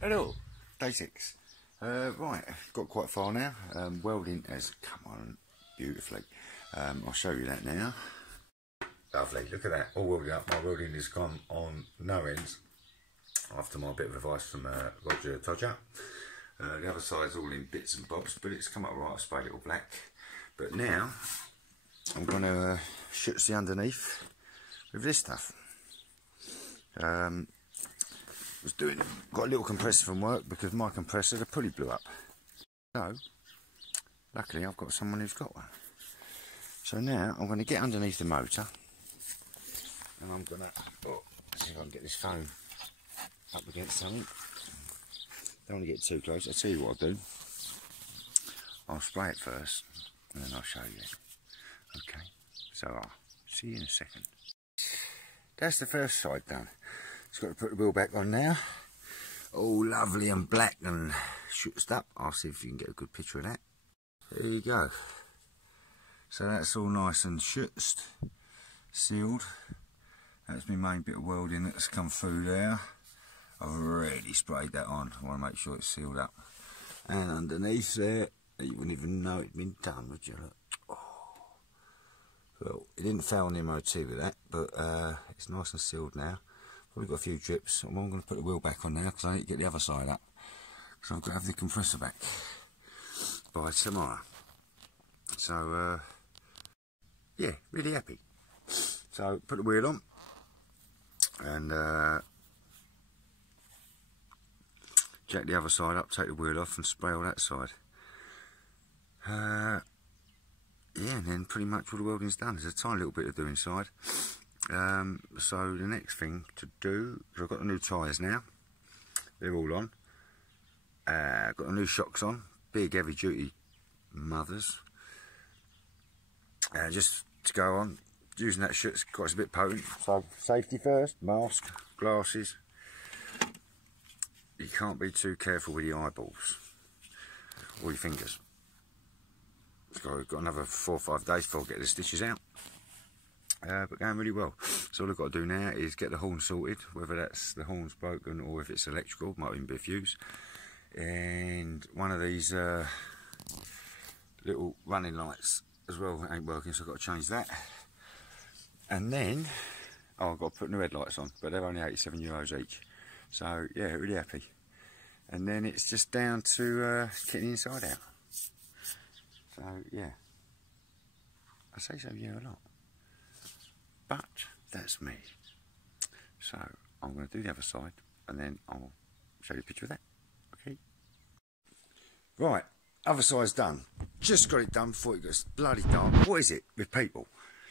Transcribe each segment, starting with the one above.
Hello, day 6. Right, got quite far now. Welding has come on beautifully. I'll show you that now. Lovely, look at that, all welded up. My welding has gone on no ends after my bit of advice from Roger Todger. The other side's all in bits and bobs, but it's come up right. I sprayed it all black. But now I'm going to shoot the underneath with this stuff. Got a little compressor from work because my compressor, the pulley blew up. So, luckily I've got someone who's got one. So now I'm going to get underneath the motor and I'm going to, see if I can get this phone up against something. Don't want to get too close. I'll tell you what I'll do. I'll spray it first and then I'll show you. Okay, so I'll see you in a second. That's the first side done. Just got to put the wheel back on now. All lovely and black and schützt up. I'll see if you can get a good picture of that. There you go. So that's all nice and schützt, sealed. That's my main bit of welding that's come through there. I've already sprayed that on. I want to make sure it's sealed up. And underneath there, you wouldn't even know it'd been done, would you? Look. Oh. Well, it didn't fail on the MOT with that, but it's nice and sealed now. Probably got a few drips. I'm going to put the wheel back on now because I need to get the other side up. So I've got to have the compressor back by tomorrow. So, yeah, really happy. So, put the wheel on and jack the other side up, take the wheel off and spray all that side. Yeah, and then pretty much all the welding's done. There's a tiny little bit to do inside. So the next thing to do, because I've got the new tyres now, they're all on. Got the new shocks on, big heavy duty mothers. Just to go on, using that shit's quite a bit potent. So safety first, mask, glasses. You can't be too careful with your eyeballs or your fingers. So we've got another 4 or 5 days before I get the stitches out. But going really well. So all I've got to do now is get the horn sorted, whether that's the horn's broken or if it's electrical, might even be a fuse. And one of these little running lights as well ain't working, so I've got to change that. And then, I've got to put new headlights on, but they're only €87 each. So yeah, really happy. And then it's just down to getting the inside out. So yeah, I say so yeah a lot. But that's me. So I'm going to do the other side and then I'll show you a picture of that. Okay. Right, other side's done. Just got it done before it gets bloody dark. What is it with people?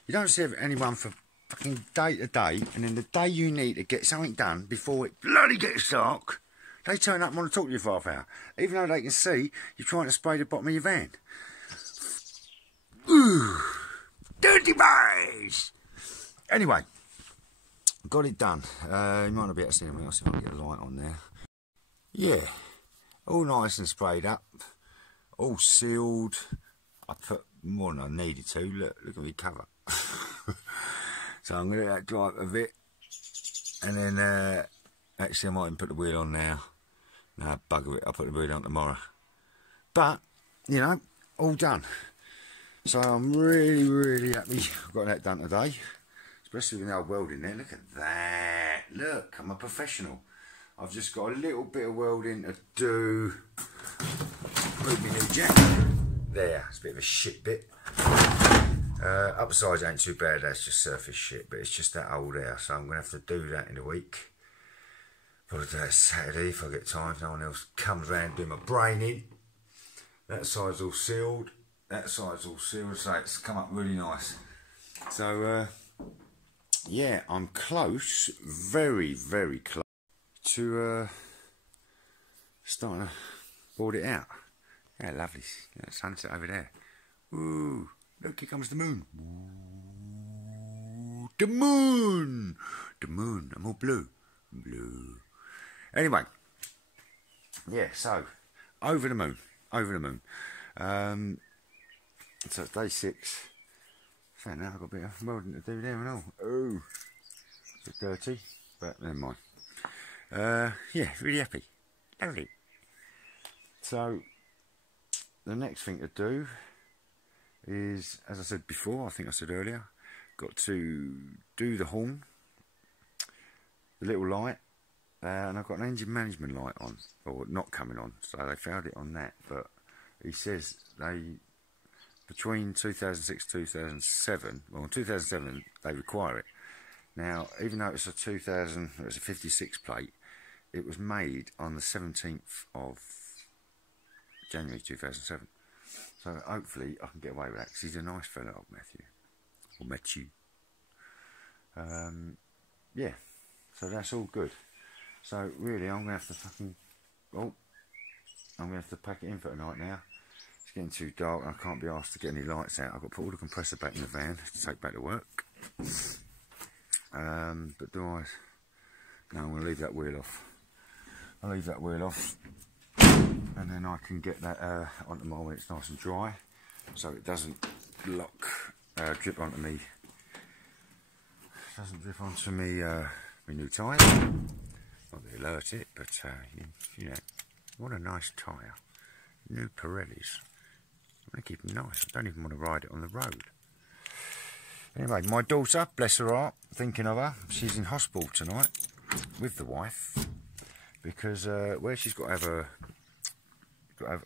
You don't see anyone for fucking day to day, and then the day you need to get something done before it bloody gets dark, they turn up and want to talk to you for half an hour, even though they can see you're trying to spray the bottom of your van. Ooh, dirty boys! Anyway, got it done. You might not be able to see anything else if I can get a light on there. Yeah, all nice and sprayed up, all sealed. I put more than I needed to. Look at me cover. So I'm going to let that dry up a bit, and then actually I might even put the wheel on now. No, bugger it, I'll put the wheel on tomorrow. But, you know, all done. So I'm really happy I've got that done today. Especially with the old welding there. Look at that. Look, I'm a professional. I've just got a little bit of welding to do. Move my new jacket. There, it's a bit of a shit bit. Upsides ain't too bad, that's just surface shit, but it's just that old air, so I'm going to have to do that in a week. Probably do that Saturday if I get time, if no one else comes round doing my brain in. That side's all sealed, that side's all sealed, so it's come up really nice. So, yeah, I'm close, very close to starting to board it out. Yeah, lovely. Yeah, sunset over there. Ooh, look, here comes the moon. Ooh, the moon! The moon, I'm all blue. Blue. Anyway, yeah, so, over the moon. So it's day 6. So now I've got a bit of welding to do there and all. Ooh, a bit dirty, but never mind. Yeah, really happy. Lovely. So the next thing to do is, as I said before, I think I said earlier, got to do the horn, the little light, and I've got an engine management light on, or not coming on, so they found it on that, but he says between 2006 2007, well in 2007 they require it. Now, even though it's a 56 plate, it was made on the 17th of January 2007. So hopefully I can get away with that, because he's a nice fella, old Matthew. Or Matthew. Yeah, so that's all good. So really, I'm going to have to fucking... Oh, I'm going to have to pack it in for tonight now. It's getting too dark and I can't be asked to get any lights out. I've got to put all the compressor back in the van to take back to work. But do I... No, I'm going to leave that wheel off. I'll leave that wheel off, and then I can get that onto my when it's nice and dry, so it doesn't drip onto me. Doesn't drip onto me my new tyre. Not to alert it, but you know, what a nice tyre. New Pirellis. I'm going to keep them nice. I don't even want to ride it on the road. Anyway, my daughter, bless her heart, thinking of her, she's in hospital tonight with the wife, because where she's got to have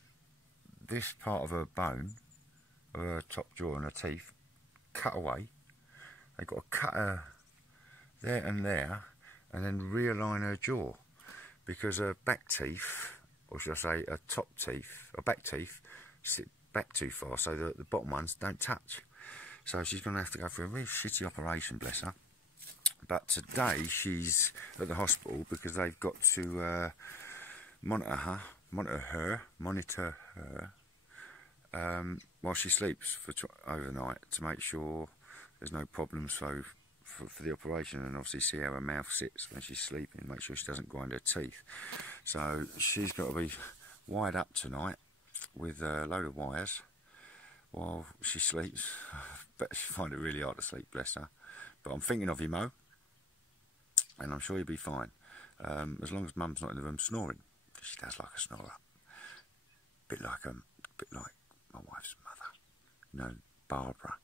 this part of her bone, of her top jaw and her teeth, cut away. They've got to cut her there and then realign her jaw, because her back teeth, or should I say her top teeth, or back teeth, sit back too far, so that the bottom ones don't touch. So she's going to have to go for a really shitty operation, bless her. But today she's at the hospital because they've got to monitor her while she sleeps for overnight, to make sure there's no problems for the operation, and obviously see how her mouth sits when she's sleeping, make sure she doesn't grind her teeth. So she's got to be wired up tonight with a load of wires while she sleeps. I bet she find it really hard to sleep, bless her. But I'm thinking of you, Mo, and I'm sure you'll be fine, as long as Mum's not in the room snoring, because she does like a snorer. Bit like my wife's mother, you know, Barbara.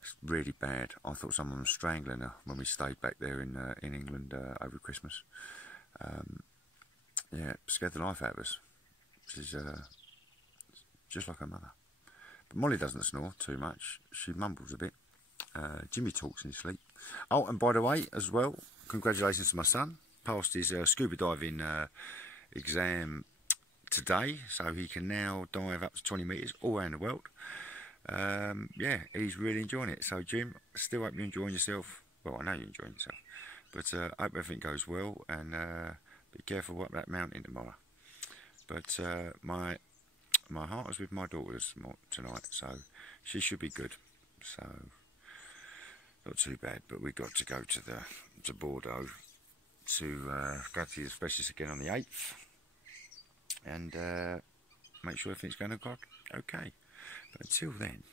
It's really bad. I thought someone was strangling her when we stayed back there in England over Christmas. Yeah, scared the life out of us. She's just like her mother. But Molly doesn't snore too much. She mumbles a bit. Jimmy talks in his sleep. Oh, and by the way, as well, congratulations to my son. Passed his scuba diving exam today, so he can now dive up to 20 metres all around the world. Yeah, he's really enjoying it. So, Jim, still hope you're enjoying yourself. Well, I know you're enjoying yourself, but hope everything goes well, and be careful up that mountain tomorrow. But my heart is with my daughters tonight, so she should be good. So not too bad. But we got to go to Bordeaux to go to the specialist again on the 8th, and make sure everything's going to go okay. But until then,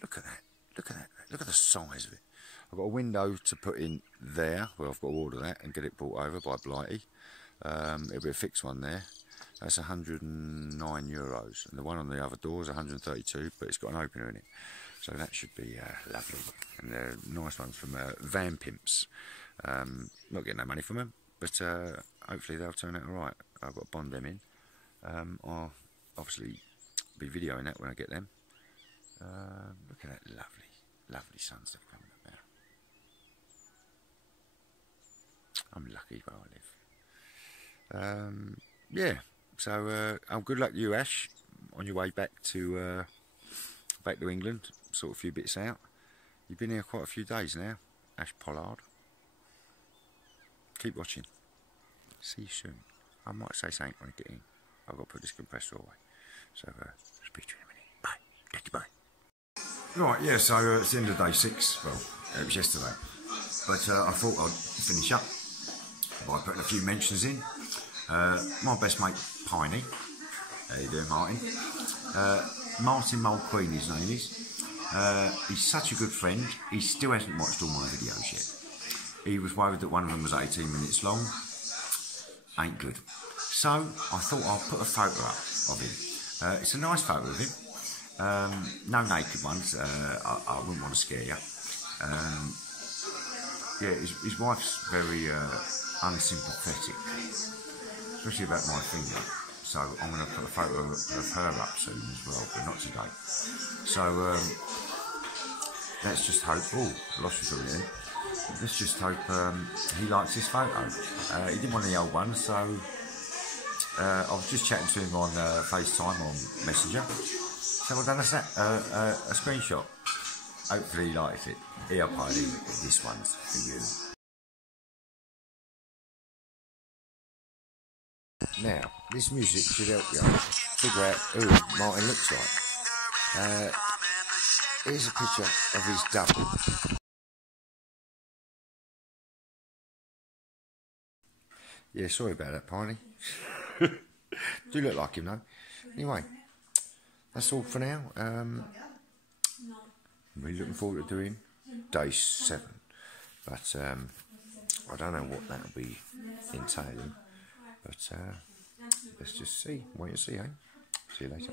look at that. Look at that. Look at the size of it. I've got a window to put in there. Well, I've got to order that and get it brought over by Blighty. It'll be a fixed one there. That's €109, and the one on the other door is 132, but it's got an opener in it, so that should be lovely. And they're nice ones from Van Pimps. Not getting no money from them, but hopefully they'll turn out all right. I've got to bond them in. I'll obviously be videoing that when I get them. Look at that lovely sunset coming up now. I'm lucky where I live. Yeah, so good luck to you, Ash, on your way back to England. Sort a few bits out. You've been here quite a few days now, Ash Pollard. Keep watching. See you soon. I might say something when I get in. I've got to put this compressor away. So speak to you in a minute. Bye. Thank you, bye. Right, yeah, so it's the end of day 6. Well, it was yesterday. But I thought I'd finish up by putting a few mentions in. My best mate, Piney. How you doing, Martin? Martin Mulqueen, his name is. He's such a good friend. He still hasn't watched all my videos yet. he was worried that one of them was 18 minutes long. Ain't good. So I thought I'll put a photo up of him. It's a nice photo of him. No naked ones. I wouldn't want to scare you. Yeah, his wife's very unsympathetic, especially about my finger. So I'm going to put a photo of her up soon as well, but not today. So let's just hope. Oh, lost his already. Let's just hope he likes this photo. He didn't want the old one, so I was just chatting to him on FaceTime on Messenger. So I've done a screenshot. Hopefully he likes it. Here, Paddy, this one's for you. Now, this music should help you figure out who Martin looks like. Here's a picture of his double. Yeah, sorry about that, Piney. Do look like him though. Anyway, that's all for now. We're looking forward to doing day 7, but I don't know what that'll be entailing. But let's just see. Wait and see, eh? See you later.